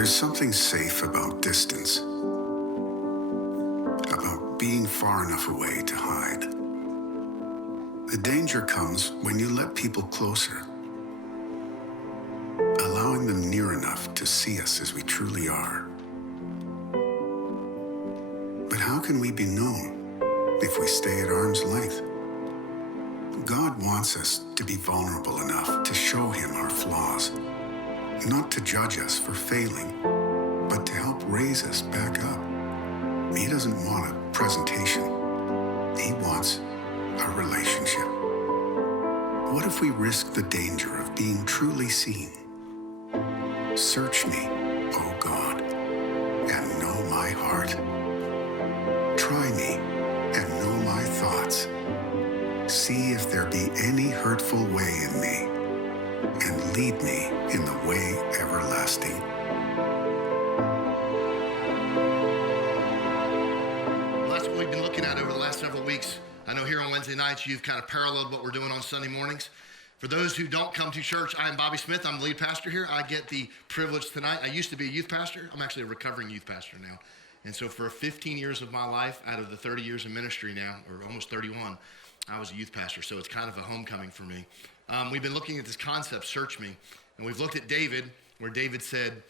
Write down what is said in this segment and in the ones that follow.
There's something safe about distance, about being far enough away to hide. The danger comes when you let people closer, allowing them near enough to see us as we truly are. But how can we be known if we stay at arm's length? God wants us to be vulnerable enough to show him our flaws, not to judge us for failing, but to help raise us back up. He doesn't want a presentation. He wants a relationship. What if we risk the danger of being truly seen? Search me, O God, and know my heart. Try me and know my thoughts. See if there be any hurtful way in me, and lead me in the way everlasting. Well, that's what we've been looking at over the last several weeks. I know here on Wednesday nights, you've kind of paralleled what we're doing on Sunday mornings. For those who don't come to church, I am Bobby Smith. I'm the lead pastor here. I get the privilege tonight. I used to be a youth pastor. I'm actually a recovering youth pastor now. And so for 15 years of my life, out of the 30 years of ministry now, or almost 31, I was a youth pastor. So it's kind of a homecoming for me. We've been looking at this concept, search me. And we've looked at David, where David said,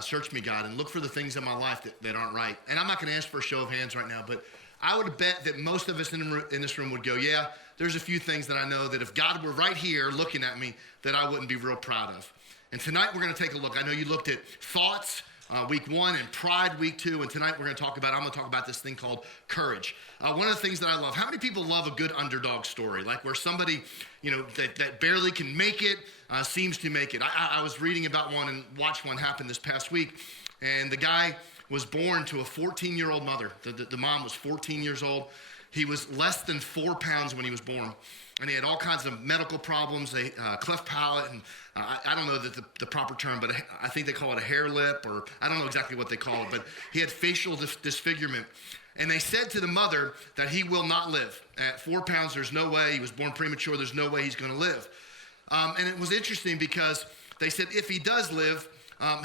search me, God, and look for the things in my life that aren't right. And I'm not going to ask for a show of hands right now, but I would bet that most of us in this room would go, yeah, there's a few things that I know that if God were right here looking at me, that I wouldn't be real proud of. And tonight we're going to take a look. I know you looked at thoughts week 1 and pride week 2, and tonight I'm going to talk about this thing called courage. One of the things that I love, how many people love a good underdog story, like where somebody, that barely can make it, seems to make it. I was reading about one and watched one happen this past week, and the guy was born to a 14-year-old mother. The mom was 14 years old. He was less than 4 pounds when he was born, and he had all kinds of medical problems, cleft palate, and I don't know the proper term, but I think they call it a hair lip, or I don't know exactly what they call it, but he had facial disfigurement. And they said to the mother that he will not live. At 4 pounds, there's no way. He was born premature. There's no way he's going to live. And it was interesting because they said if he does live,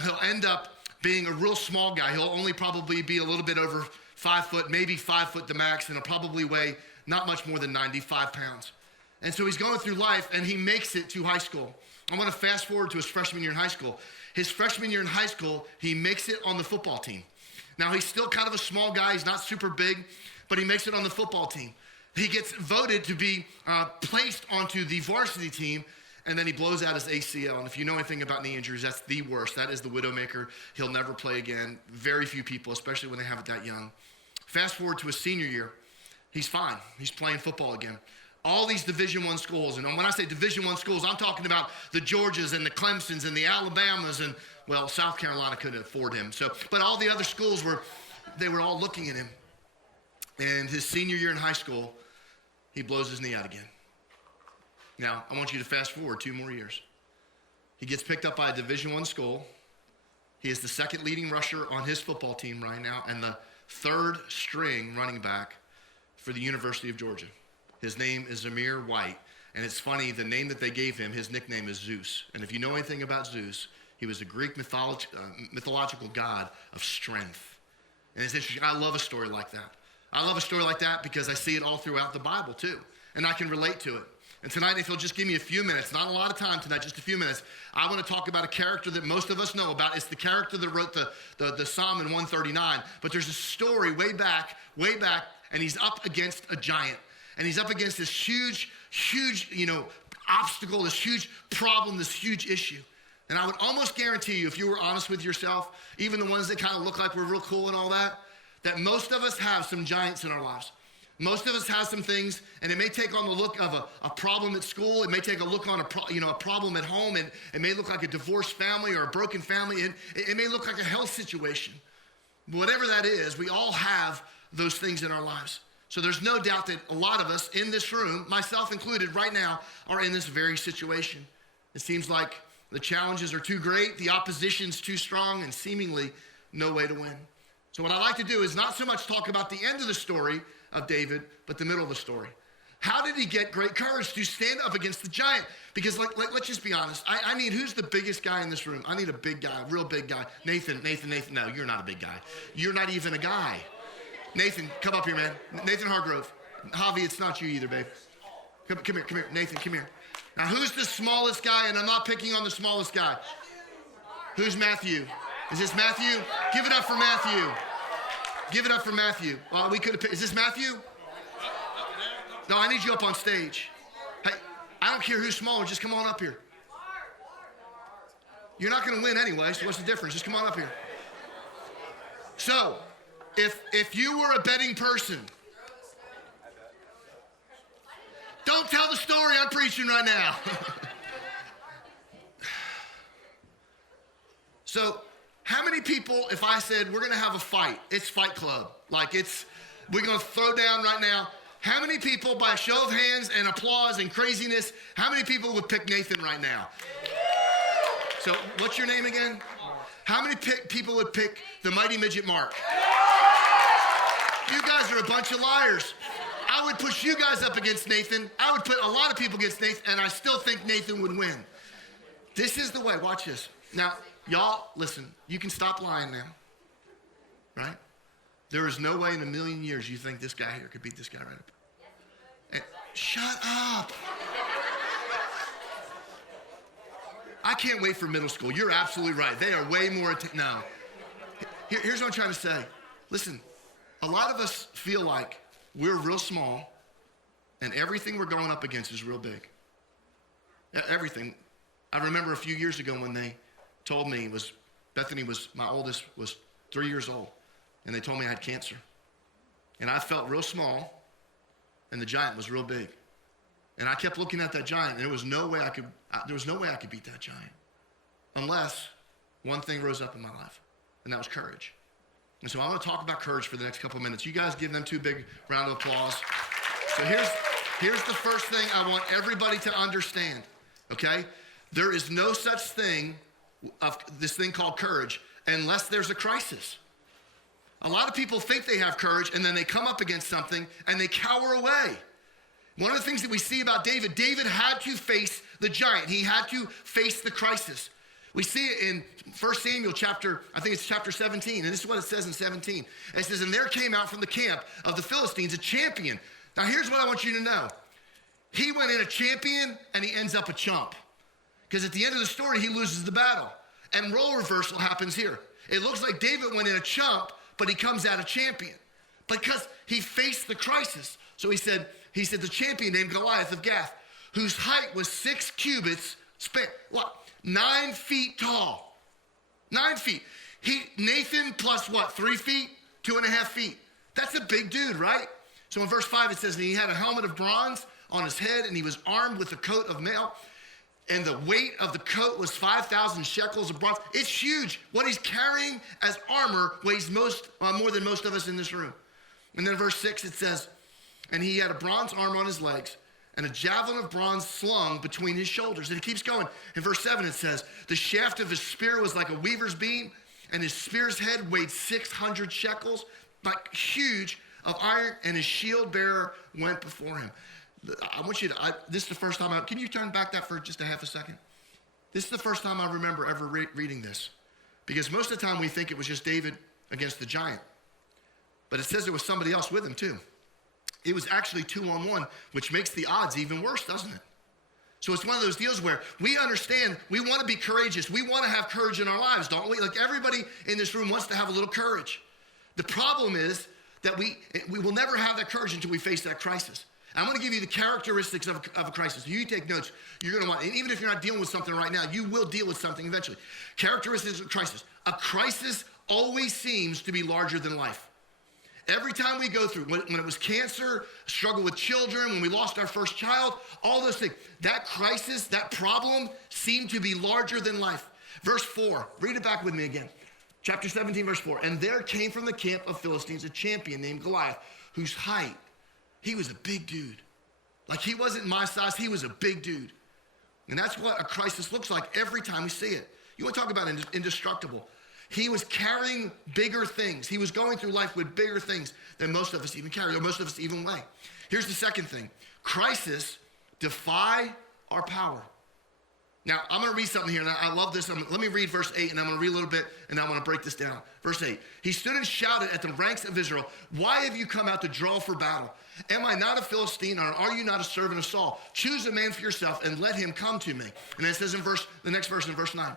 he'll end up being a real small guy. He'll only probably be a little bit over 5 foot, maybe 5 foot the max, and he'll probably weigh not much more than 95 pounds. And so he's going through life, and he makes it to high school. I want to fast forward to his freshman year in high school. His freshman year in high school, he makes it on the football team. Now, he's still kind of a small guy. He's not super big, but he makes it on the football team. He gets voted to be placed onto the varsity team, and then he blows out his ACL. And if you know anything about knee injuries, that's the worst. That is the widowmaker. He'll never play again. Very few people, especially when they have it that young. Fast forward to his senior year. He's fine. He's playing football again. All these Division I schools, and when I say Division I schools, I'm talking about the Georgias and the Clemsons and the Alabamas, and, well, South Carolina couldn't afford him. But all the other schools were all looking at him. And his senior year in high school, he blows his knee out again. Now, I want you to fast forward 2 more years. He gets picked up by a Division I school. He is the second leading rusher on his football team right now and the 3rd string running back for the University of Georgia. His name is Zamir White. And it's funny, the name that they gave him, his nickname is Zeus. And if you know anything about Zeus, he was a Greek mythological god of strength. And it's interesting. I love a story like that. I love a story like that because I see it all throughout the Bible too. And I can relate to it. And tonight, if you'll just give me a few minutes, not a lot of time tonight, just a few minutes, I want to talk about a character that most of us know about. It's the character that wrote the Psalm in 139. But there's a story way back, and he's up against a giant. And he's up against this huge, obstacle, this huge problem, this huge issue. And I would almost guarantee you, if you were honest with yourself, even the ones that kind of look like we're real cool and all that most of us have some giants in our lives. Most of us have some things, and it may take on the look of a problem at school. It may take a look on a problem at home, and it may look like a divorced family or a broken family. And it may look like a health situation. Whatever that is, we all have those things in our lives. So there's no doubt that a lot of us in this room, myself included right now, are in this very situation. It seems like the challenges are too great, the opposition's too strong, and seemingly no way to win. So what I like to do is not so much talk about the end of the story of David, but the middle of the story. How did he get great courage to stand up against the giant? Because let's just be honest. I need, who's the biggest guy in this room? I need a big guy, real big guy. Nathan. No, you're not a big guy. You're not even a guy. Nathan, come up here, man. Nathan Hargrove. Javi, it's not you either, babe. Come here. Nathan, come here. Now, who's the smallest guy? And I'm not picking on the smallest guy. Who's Matthew? Is this Matthew? Give it up for Matthew. Give it up for Matthew. Well, we could have picked. Is this Matthew? No, I need you up on stage. Hey, I don't care who's smaller. Just come on up here. You're not going to win anyway, so what's the difference? Just come on up here. So, if you were a betting person, don't tell the story I'm preaching right now. So, how many people, if I said we're going to have a fight, it's Fight Club, we're going to throw down right now, how many people, by a show of hands and applause and craziness, how many people would pick Nathan right now? So, what's your name again? How many people would pick the mighty midget Mark? You guys are a bunch of liars. I would push you guys up against Nathan. I would put a lot of people against Nathan, and I still think Nathan would win. This is the way. Watch this. Now, y'all, listen. You can stop lying now, right? There is no way in a million years you think this guy here could beat this guy right up. And, shut up. I can't wait for middle school. You're absolutely right. They are way more, no. Here's what I'm trying to say. Listen, a lot of us feel like we're real small and everything we're going up against is real big. Everything. I remember a few years ago when they told me, Bethany was, my oldest, was 3 years old, and they told me I had cancer. And I felt real small, and the giant was real big. And I kept looking at that giant, and there was no way I could beat that giant unless one thing rose up in my life, and that was courage. And so I want to talk about courage for the next couple of minutes. You guys give them 2 big round of applause. So here's the first thing I want everybody to understand, okay? There is no such thing of this thing called courage unless there's a crisis. A lot of people think they have courage, and then they come up against something, and they cower away. One of the things that we see about David had to face the giant. He had to face the crisis. We see it in 1 Samuel chapter 17, and this is what it says in 17. It says, and there came out from the camp of the Philistines a champion. Now here's what I want you to know. He went in a champion, and he ends up a chump. Because at the end of the story, he loses the battle. And role reversal happens here. It looks like David went in a chump, but he comes out a champion. Because he faced the crisis. So he said the champion named Goliath of Gath, whose height was 6 cubits, 9 feet tall. 9 feet. Nathan plus what, 3 feet? 2.5 feet. That's a big dude, right? So in verse 5 it says, and he had a helmet of bronze on his head, and he was armed with a coat of mail, and the weight of the coat was 5,000 shekels of bronze. It's huge. What he's carrying as armor weighs more than most of us in this room. And then in verse 6 it says, and he had a bronze arm on his legs, and a javelin of bronze slung between his shoulders. And it keeps going. In verse 7 it says, the shaft of his spear was like a weaver's beam, and his spear's head weighed 600 shekels, like huge, of iron, and his shield bearer went before him. I want you to, this is the first time can you turn back that for just a half a second? This is the first time I remember ever reading this. Because most of the time we think it was just David against the giant. But it says there was somebody else with him too. It was actually 2-on-1, which makes the odds even worse, doesn't it? So it's one of those deals where we understand we want to be courageous. We want to have courage in our lives, don't we? Like everybody in this room wants to have a little courage. The problem is that we will never have that courage until we face that crisis. I'm going to give you the characteristics of a crisis. You take notes. You're going to want, and even if you're not dealing with something right now, you will deal with something eventually. Characteristics of a crisis. A crisis always seems to be larger than life. Every time we go through, when it was cancer, struggle with children, when we lost our first child, all those things, that crisis, that problem seemed to be larger than life. Verse 4, read it back with me again. Chapter 17, verse 4. And there came from the camp of Philistines a champion named Goliath, whose height, he was a big dude. Like he wasn't my size, he was a big dude. And that's what a crisis looks like every time we see it. You want to talk about indestructible. He was carrying bigger things. He was going through life with bigger things than most of us even carry, or most of us even weigh. Here's the second thing. Crisis defy our power. Now, I'm going to read something here, and I love this. Let me read verse 8, and I'm going to read a little bit, and I'm going to break this down. Verse 8, he stood and shouted at the ranks of Israel, why have you come out to draw for battle? Am I not a Philistine, or are you not a servant of Saul? Choose a man for yourself, and let him come to me. And it says in the next verse, in verse 9,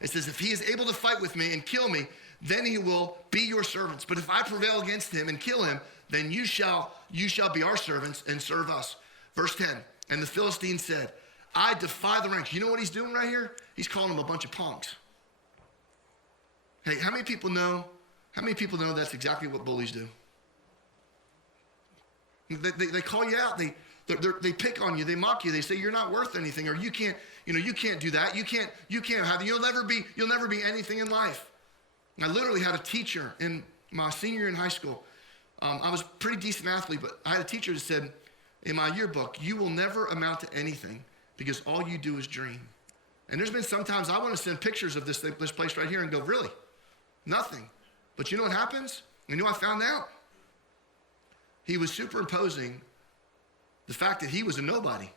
it says, if he is able to fight with me and kill me, then he will be your servants. But if I prevail against him and kill him, then you shall be our servants and serve us. Verse 10, and the Philistine said, I defy the ranks. You know what he's doing right here? He's calling them a bunch of punks. Hey, how many people know that's exactly what bullies do? They call you out. They pick on you. They mock you. They say you're not worth anything, or you can't do that. You can't have it. You'll never be anything in life. I literally had a teacher in my senior year in high school. I was a pretty decent athlete, but I had a teacher that said in my yearbook, you will never amount to anything because all you do is dream. And there's been sometimes I want to send pictures of this place right here and go, really? Nothing. But you know what happens? You know what I found out? He was superimposing the fact that he was a nobody.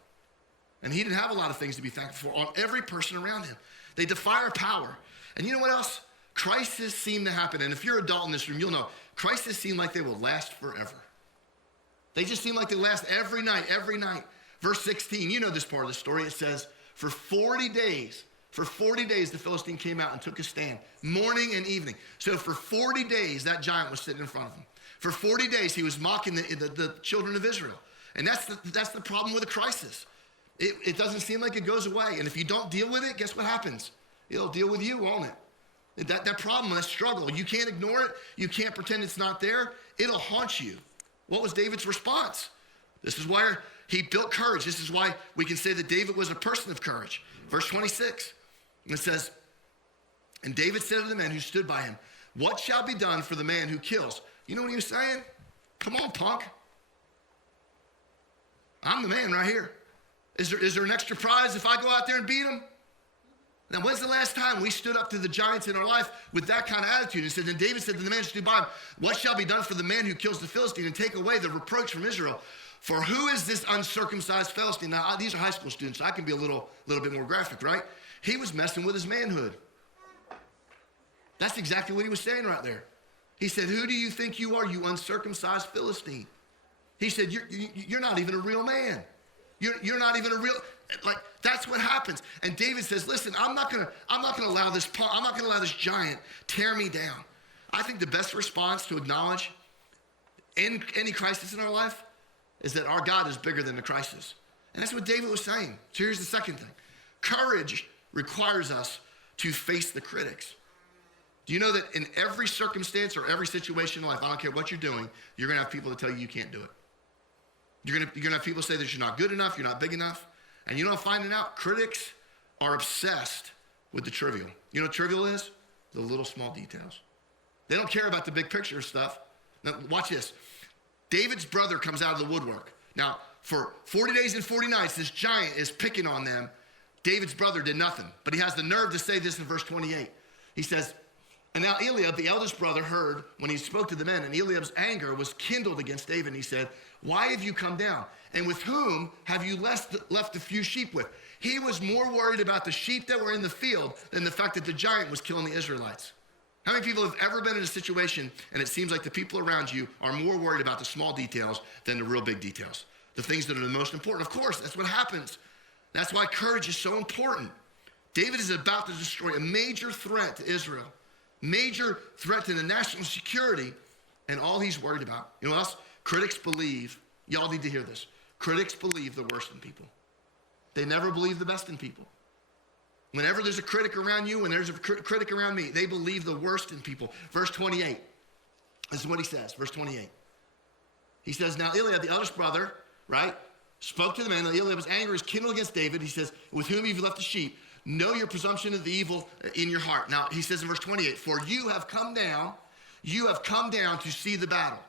And he didn't have a lot of things to be thankful for on every person around him. They defy our power. And you know what else? Crises seem to happen. And if you're an adult in this room, you'll know. Crises seem like they will last forever. They just seem like they last every night. Verse 16, you know this part of the story. It says, for 40 days, the Philistine came out and took a stand, morning and evening. So for 40 days, that giant was sitting in front of him. For 40 days, he was mocking the children of Israel. And that's the problem with a crisis. It doesn't seem like it goes away. And if you don't deal with it, guess what happens? It'll deal with you, won't it? That problem, that struggle, you can't ignore it. You can't pretend it's not there. It'll haunt you. What was David's response? This is why he built courage. This is why we can say that David was a person of courage. Verse 26, it says, and David said to the men who stood by him, what shall be done for the man who kills? You know what he was saying? Come on, punk. I'm the man right here. Is there an extra prize if I go out there and beat him? Now, when's the last time we stood up to the giants in our life with that kind of attitude? And said, and David said to the man who stood by him, what shall be done for the man who kills the Philistine and take away the reproach from Israel? For who is this uncircumcised Philistine? Now, these are high school students, so I can be a little bit more graphic, right? He was messing with his manhood. That's exactly what he was saying right there. He said, who do you think you are, you uncircumcised Philistine? He said, you're not even a real man. You're not even a real, like, that's what happens. And David says, listen, I'm not gonna allow this giant tear me down. I think the best response to acknowledge in any crisis in our life is that our God is bigger than the crisis. And that's what David was saying. So here's the second thing. Courage requires us to face the critics. Do you know that in every circumstance or every situation in life, I don't care what you're doing, you're gonna have people that tell you can't do it. You're gonna have people say that you're not good enough, you're not big enough. And you know what I'm finding out? Critics are obsessed with the trivial. You know what trivial is? The little small details. They don't care about the big picture stuff. Now, watch this. David's brother comes out of the woodwork. Now, for 40 days and 40 nights, this giant is picking on them. David's brother did nothing, but he has the nerve to say this in verse 28. He says, and now Eliab, the eldest brother, heard when he spoke to the men, and Eliab's anger was kindled against David, and he said, why have you come down? And with whom have you left a few sheep with? He was more worried about the sheep that were in the field than the fact that the giant was killing the Israelites. How many people have ever been in a situation and it seems like the people around you are more worried about the small details than the real big details? The things that are the most important. Of course, that's what happens. That's why courage is so important. David is about to destroy a major threat to Israel, major threat to the national security, and all he's worried about. You know what else? Critics believe, y'all need to hear this. Critics believe the worst in people. They never believe the best in people. Whenever there's a critic around you, when there's a critic around me, they believe the worst in people. Verse 28, this is what he says, verse 28. He says, now Eliab, the eldest brother, right, spoke to the man. Eliab's anger is kindled against David. He says, with whom you've left the sheep, know your presumption of the evil in your heart. Now, he says in verse 28, for you have come down to see the battle.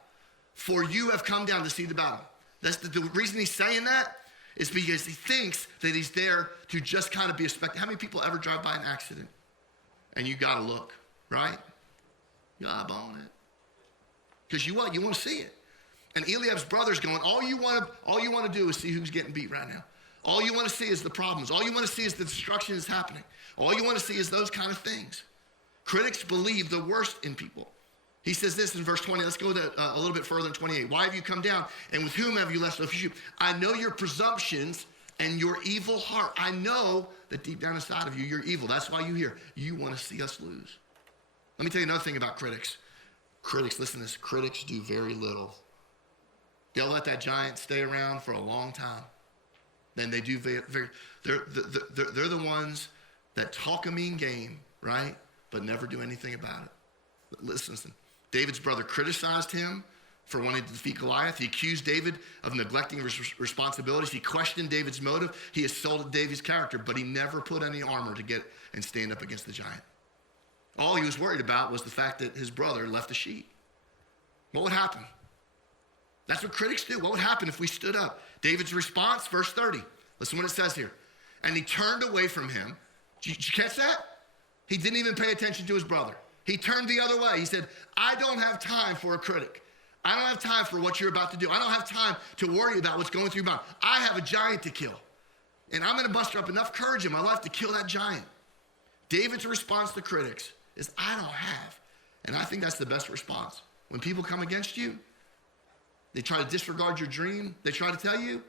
For you have come down to see the battle. That's the reason he's saying that is because he thinks that he's there to just kind of be a spectator. How many people ever drive by an accident and you got to look, right? You eyeball it. Because you what? You want to see it. And Eliab's brother's going, all you want to do is see who's getting beat right now. All you want to see is the problems. All you want to see is the destruction that's happening. All you want to see is those kind of things. Critics believe the worst in people. He says this in verse 20. Let's go to, a little bit further in 28. Why have you come down, and with whom have you left a sheep? I know your presumptions and your evil heart. I know that deep down inside of you, you're evil. That's why you're here. You want to see us lose. Let me tell you another thing about critics. Critics, listen to this. Critics do very little. They'll let that giant stay around for a long time. Then they do they're the ones that talk a mean game, right? But never do anything about it. Listen. David's brother criticized him for wanting to defeat Goliath. He accused David of neglecting responsibilities. He questioned David's motive. He assaulted David's character, but he never put any armor to get and stand up against the giant. All he was worried about was the fact that his brother left the sheep. What would happen? That's what critics do. What would happen if we stood up? David's response, verse 30. Listen what it says here. And he turned away from him. Did you catch that? He didn't even pay attention to his brother. He turned the other way. He said, I don't have time for a critic. I don't have time for what you're about to do. I don't have time to worry about what's going through your mind. I have a giant to kill. And I'm going to muster up enough courage in my life to kill that giant. David's response to critics is, I don't have. And I think that's the best response. When people come against you, they try to disregard your dream. They try to tell you,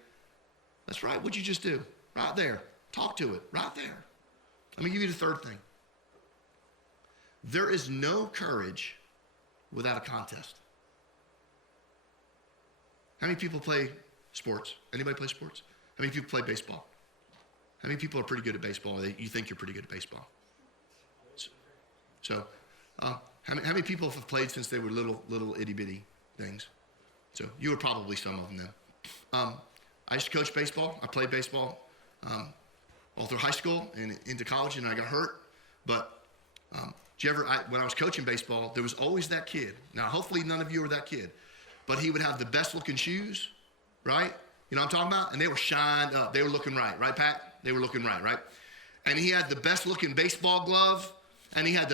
that's right, what'd you just do? Right there. Talk to it. Right there. Let me give you the third thing. There is no courage without a contest. How many people play sports? Anybody play sports? How many people play baseball? How many people are pretty good at baseball? You think you're pretty good at baseball? So, how many people have played since they were little itty bitty things? So you were probably some of them then. I used to coach baseball. I played baseball all through high school and into college, and I got hurt. But when I was coaching baseball, there was always that kid. Now, hopefully none of you were that kid. But he would have the best looking shoes, right? You know what I'm talking about? And they were shined up. They were looking right, Pat? They were looking right? And he had the best looking baseball glove. And he had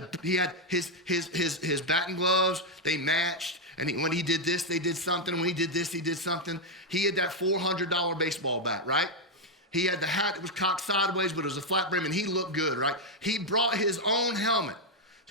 his batting gloves. They matched. And when he did this, they did something. When he did this, he did something. He had that $400 baseball bat, right? He had the hat that was cocked sideways, but it was a flat brim, and he looked good, right? He brought his own helmet.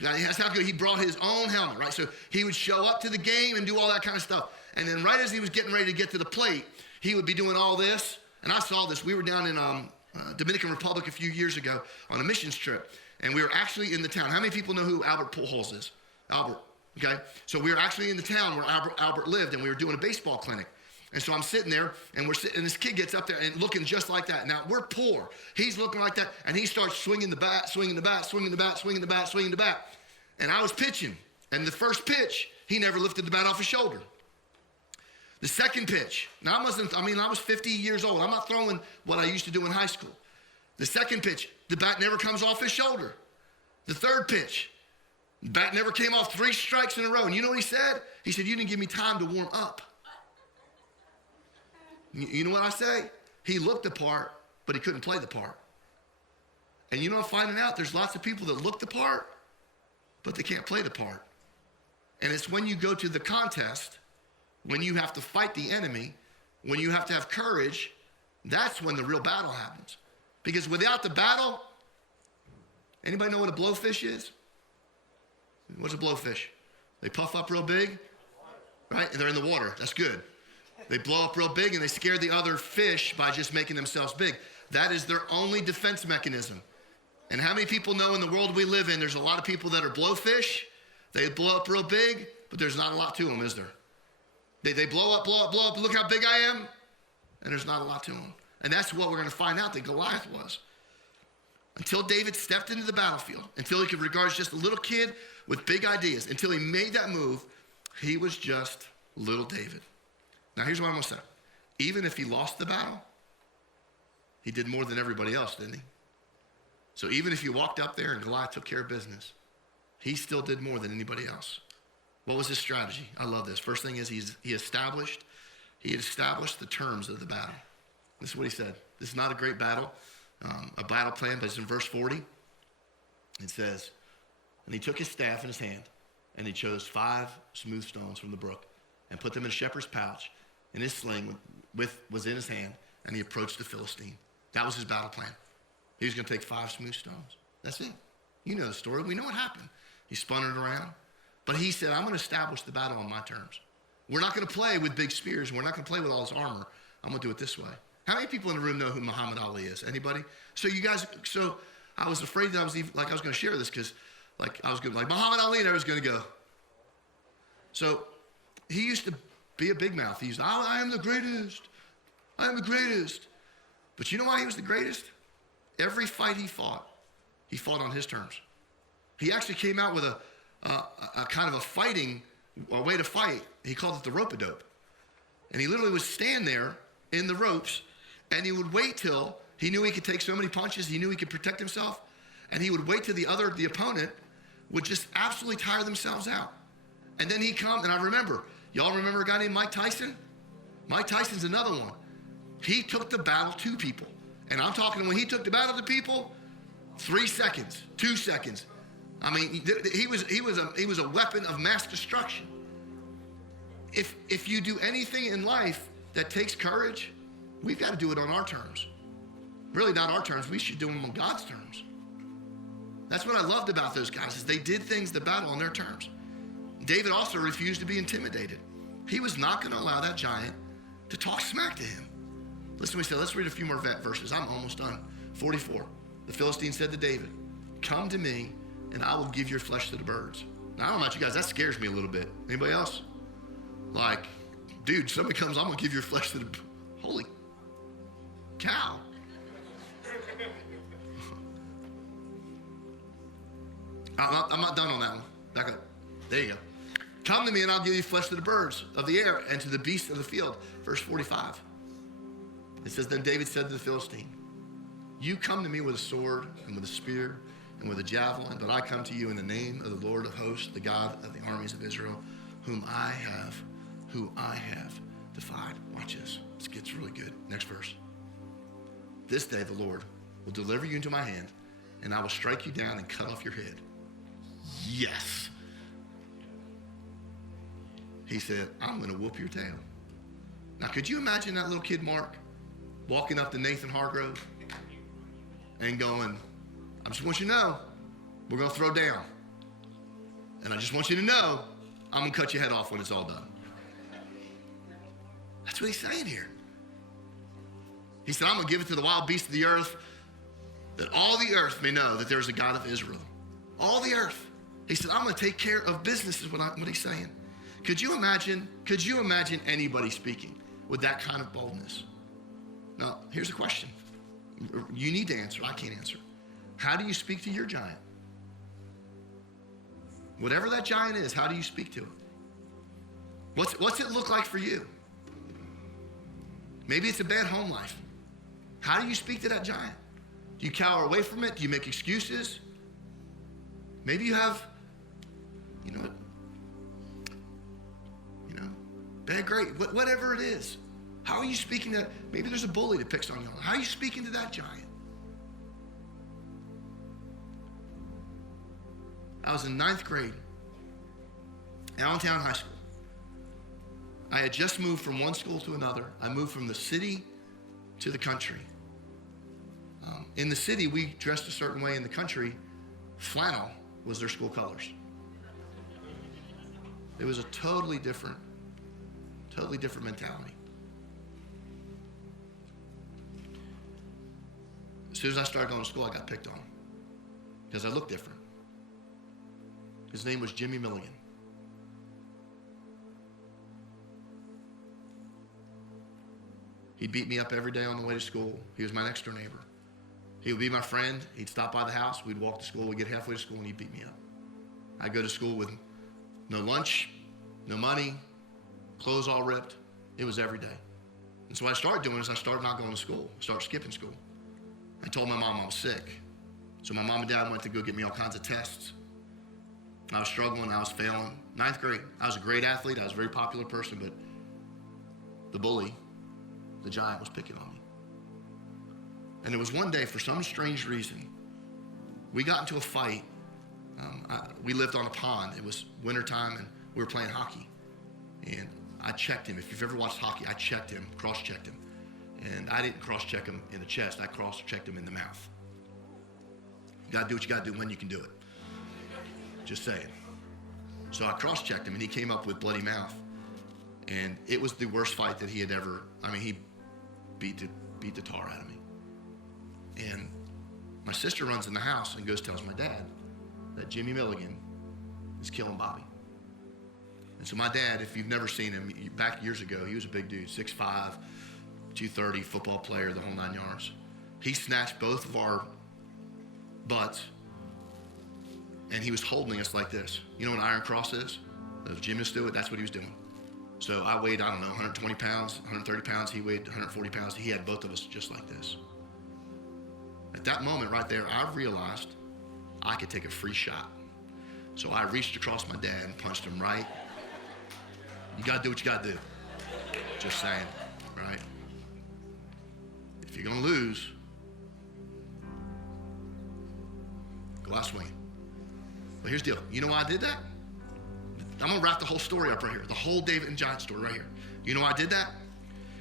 That's how good. He brought his own helmet, right? So he would show up to the game and do all that kind of stuff. And then right as he was getting ready to get to the plate, he would be doing all this. And I saw this. We were down in Dominican Republic a few years ago on a missions trip, and we were actually in the town. How many people know who Albert Pujols is? Albert, okay? So we were actually in the town where Albert lived, and we were doing a baseball clinic. And so I'm sitting there, and and this kid gets up there and looking just like that. Now, we're poor. He's looking like that, and he starts swinging the bat, swinging the bat, swinging the bat, swinging the bat, swinging the bat. And I was pitching, and the first pitch, he never lifted the bat off his shoulder. The second pitch, now I was 50 years old. I'm not throwing what I used to do in high school. The second pitch, the bat never comes off his shoulder. The third pitch, the bat never came off, 3 strikes in a row. And you know what he said? He said, you didn't give me time to warm up. You know what I say? He looked the part, but he couldn't play the part. And you know what I'm finding out? There's lots of people that look the part, but they can't play the part. And it's when you go to the contest, when you have to fight the enemy, when you have to have courage, that's when the real battle happens. Because without the battle, anybody know what a blowfish is? What's a blowfish? They puff up real big, right? And they're in the water. That's good. They blow up real big, and they scare the other fish by just making themselves big. That is their only defense mechanism. And how many people know in the world we live in, there's a lot of people that are blowfish. They blow up real big, but there's not a lot to them, is there? They blow up, look how big I am, and there's not a lot to them. And that's what we're going to find out that Goliath was. Until David stepped into the battlefield, until he could regard as just a little kid with big ideas, until he made that move, he was just little David. Now, here's what I'm going to say. Even if he lost the battle, he did more than everybody else, didn't he? So even if you walked up there and Goliath took care of business, he still did more than anybody else. What was his strategy? I love this. First thing is he established the terms of the battle. This is what he said. This is not a great battle, a battle plan, but it's in verse 40. It says, and he took his staff in his hand, And he chose 5 smooth stones from the brook and put them in a shepherd's pouch, and his sling was in his hand, and he approached the Philistine. That was his battle plan. He was going to take 5 smooth stones. That's it. You know the story. We know what happened. He spun it around. But he said, I'm going to establish the battle on my terms. We're not going to play with big spears. We're not going to play with all this armor. I'm going to do it this way. How many people in the room know who Muhammad Ali is? Anybody? So I was afraid that I was going to share this because I was going to Muhammad Ali, and I was going to go. So he used to be a big mouth. He used, I am the greatest. I am the greatest. But you know why he was the greatest? Every fight he fought on his terms. He actually came out with a kind of a way to fight. He called it the rope-a-dope. And he literally would stand there in the ropes, and he would wait till he knew he could take so many punches, he knew he could protect himself, and he would wait till the opponent would just absolutely tire themselves out. And then he'd come, and y'all remember a guy named Mike Tyson? Mike Tyson's another one. He took the battle to people. And I'm talking when he took the battle to people, 3 seconds, 2 seconds. I mean, he was a weapon of mass destruction. If you do anything in life that takes courage, we've got to do it on our terms. Really not our terms. We should do them on God's terms. That's what I loved about those guys, is they did things, the battle, on their terms. David also refused to be intimidated. He was not going to allow that giant to talk smack to him. Listen to me say, let's read a few more verses. I'm almost done. 44. The Philistine said to David, come to me, and I will give your flesh to the birds. Now, I don't know about you guys. That scares me a little bit. Anybody else? Dude, somebody comes, I'm going to give your flesh to the... Holy cow. I'm not done on that one. Back up. There you go. Come to me, and I'll give you flesh to the birds of the air and to the beasts of the field. Verse 45. It says, then David said to the Philistine, you come to me with a sword and with a spear and with a javelin, but I come to you in the name of the Lord of hosts, the God of the armies of Israel, who I have defied. Watch this. This gets really good. Next verse. This day the Lord will deliver you into my hand, and I will strike you down and cut off your head. Yes. He said, I'm going to whoop your tail. Now, could you imagine that little kid, Mark, walking up to Nathan Hargrove and going, I just want you to know, we're going to throw down. And I just want you to know, I'm going to cut your head off when it's all done. That's what he's saying here. He said, I'm going to give it to the wild beasts of the earth, that all the earth may know that there is a God of Israel. All the earth. He said, I'm going to take care of business, is what he's saying. Could you imagine anybody speaking with that kind of boldness? Now, here's a question. You need to answer. I can't answer. How do you speak to your giant? Whatever that giant is, how do you speak to it? What's it look like for you? Maybe it's a bad home life. How do you speak to that giant? Do you cower away from it? Do you make excuses? Maybe you have, bad grade, whatever it is. How are you speaking to, maybe there's a bully that picks on you. How are you speaking to that giant? I was in 9th grade, Allentown High School. I had just moved from one school to another. I moved from the city to the country. In the city, we dressed a certain way. In the country, flannel was their school colors. It was a totally different mentality. As soon as I started going to school, I got picked on because I looked different. His name was Jimmy Milligan. He'd beat me up every day on the way to school. He was my next door neighbor. He would be my friend. He'd stop by the house. We'd walk to school. We'd get halfway to school, and he'd beat me up. I'd go to school with no lunch, no money, clothes all ripped. It was every day. And so what I started doing is I started not going to school. I started skipping school. I told my mom I was sick. So my mom and dad went to go get me all kinds of tests. I was struggling. I was failing. 9th grade. I was a great athlete. I was a very popular person, but the bully, the giant, was picking on me. And it was one day, for some strange reason, we got into a fight We lived on a pond. It was wintertime, and we were playing hockey. And I checked him. If you've ever watched hockey, I checked him, cross-checked him. And I didn't cross-check him in the chest. I cross-checked him in the mouth. You got to do what you got to do when you can do it. Just saying. So I cross-checked him, and he came up with bloody mouth. And it was the worst fight that he had ever, he beat the tar out of me. And my sister runs in the house and tells my dad that Jimmy Milligan is killing Bobby. And so my dad, if you've never seen him, back years ago, he was a big dude, 6'5", 230, football player, the whole 9 yards. He snatched both of our butts, and he was holding us like this. You know what an iron cross is? Those gymnasts do it, that's what he was doing. So I weighed, 120 pounds, 130 pounds. He weighed 140 pounds. He had both of us just like this. At that moment right there, I realized I could take a free shot. So I reached across my dad and punched him right. You got to do what you got to do. Just saying, right? If you're going to lose, go out swinging. But here's the deal. You know why I did that? I'm going to wrap the whole story up right here. The whole David and Goliath story right here. You know why I did that?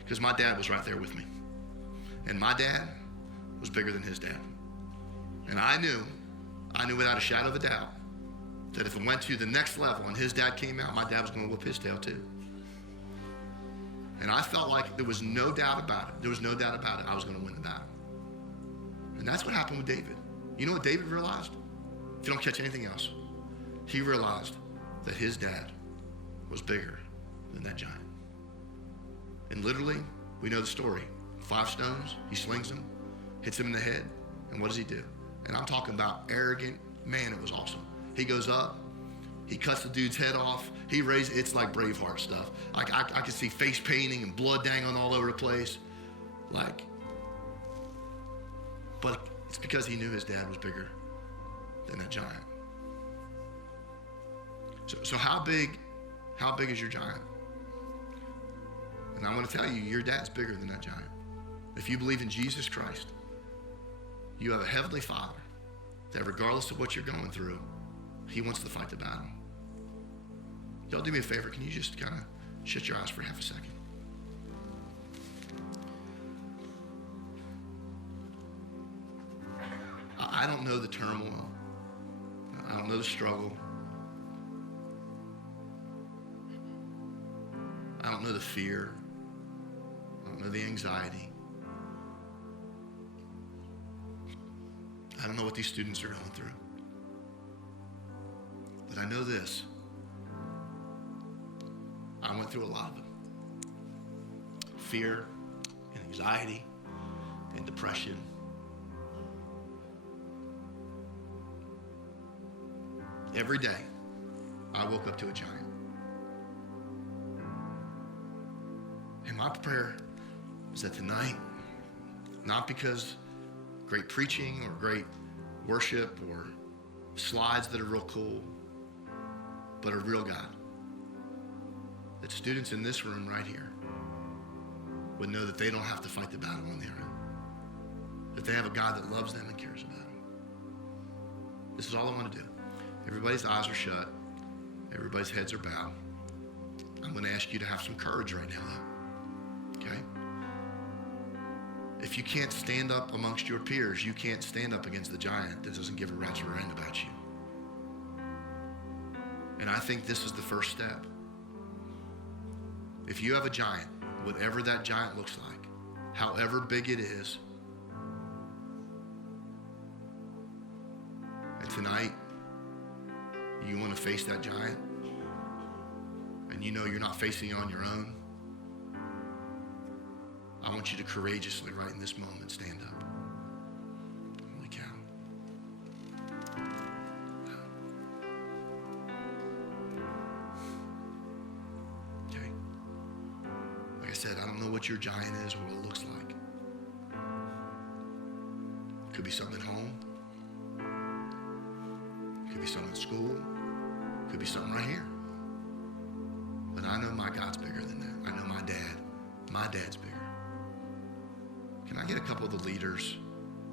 Because my dad was right there with me. And my dad was bigger than his dad. And I knew without a shadow of a doubt that if it went to the next level and his dad came out, my dad was going to whoop his tail too. And I felt like there was no doubt about it. There was no doubt about it. I was going to win the battle. And that's what happened with David. You know what David realized? If you don't catch anything else, he realized that his dad was bigger than that giant. And literally, we know the story. 5 stones, he slings them, hits him in the head, and what does he do? And I'm talking about arrogant, man, it was awesome. He goes up, he cuts the dude's head off, he raises, it's like Braveheart stuff. I could see face painting and blood dangling all over the place. But it's because he knew his dad was bigger than that giant. So how big is your giant? And I want to tell you, your dad's bigger than that giant. If you believe in Jesus Christ, you have a heavenly Father that regardless of what you're going through, he wants to fight the battle. Y'all do me a favor, can you just kind of shut your eyes for half a second? I don't know the turmoil. I don't know the struggle. I don't know the fear. I don't know the anxiety. I don't know what these students are going through. But I know this. I went through a lot of it. Fear and anxiety and depression. Every day, I woke up to a giant. And my prayer is that tonight, not because great preaching or great worship or slides that are real cool, but a real God, that students in this room right here would know that they don't have to fight the battle on their own, that they have a God that loves them and cares about them. This is all I want to do. Everybody's eyes are shut. Everybody's heads are bowed. I'm going to ask you to have some courage right now, though. Okay? If you can't stand up amongst your peers, you can't stand up against the giant that doesn't give a rat's rear end about you. And I think this is the first step. If you have a giant, whatever that giant looks like, however big it is, and tonight, you want to face that giant, and you know you're not facing it on your own, I want you to courageously, right in this moment, stand up. Holy cow. Okay. Like I said, I don't know what your giant is or what it looks like. It could be something at home. It could be something at school. It could be something right here. But I know my God's bigger than that. I know my dad's bigger. Can I get a couple of the leaders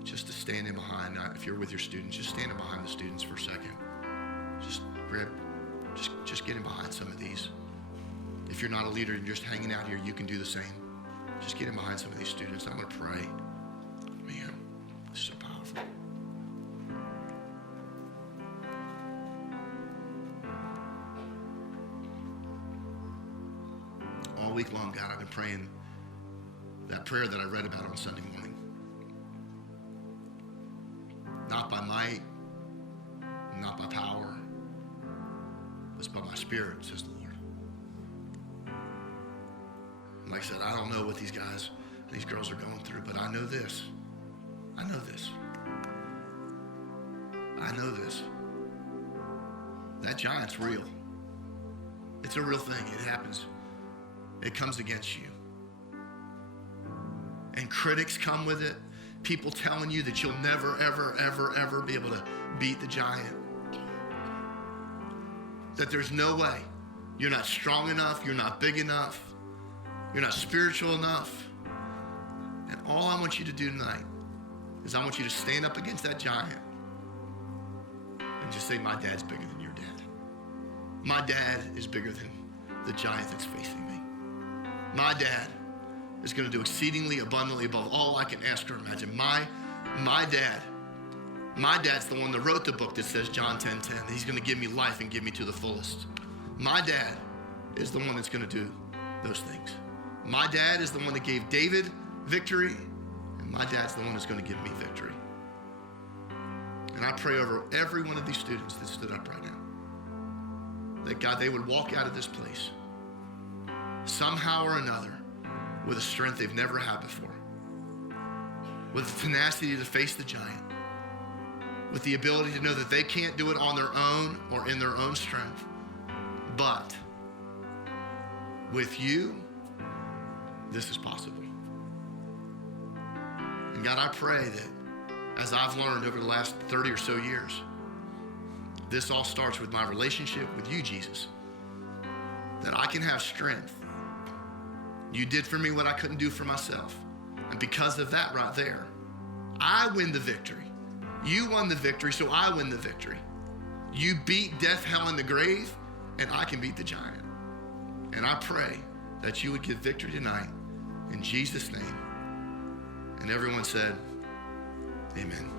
just to stand in behind? If you're with your students, just stand in behind the students for a second. just get in behind some of these. If you're not a leader and you're just hanging out here, you can do the same. Just get in behind some of these students. I'm going to pray. Man, this is so powerful. All week long, God, I've been praying that prayer that I read about on Sunday morning. Not by might, not by power, but it's by my spirit, says the Lord. And like I said, I don't know what these guys, these girls are going through, but I know this. I know this. I know this. That giant's real. It's a real thing. It happens. It comes against you. And critics come with it. People telling you that you'll never, ever, ever, ever be able to beat the giant. That there's no way. You're not strong enough. You're not big enough. You're not spiritual enough. And all I want you to do tonight is I want you to stand up against that giant and just say, my dad's bigger than your dad. My dad is bigger than the giant that's facing me. My dad is going to do exceedingly abundantly above all I can ask or imagine. My dad's the one that wrote the book that says John 10:10. He's going to give me life and give me to the fullest. My dad is the one that's going to do those things. My dad is the one that gave David victory, and my dad's the one that's going to give me victory. And I pray over every one of these students that stood up right now, that God, they would walk out of this place somehow or another with a strength they've never had before, with the tenacity to face the giant, with the ability to know that they can't do it on their own or in their own strength, but with you, this is possible. And God, I pray that as I've learned over the last 30 or so years, this all starts with my relationship with you, Jesus, that I can have strength. You did for me what I couldn't do for myself. And because of that right there, I win the victory. You won the victory, so I win the victory. You beat death, hell, and the grave, and I can beat the giant. And I pray that you would give victory tonight in Jesus' name. And everyone said, amen.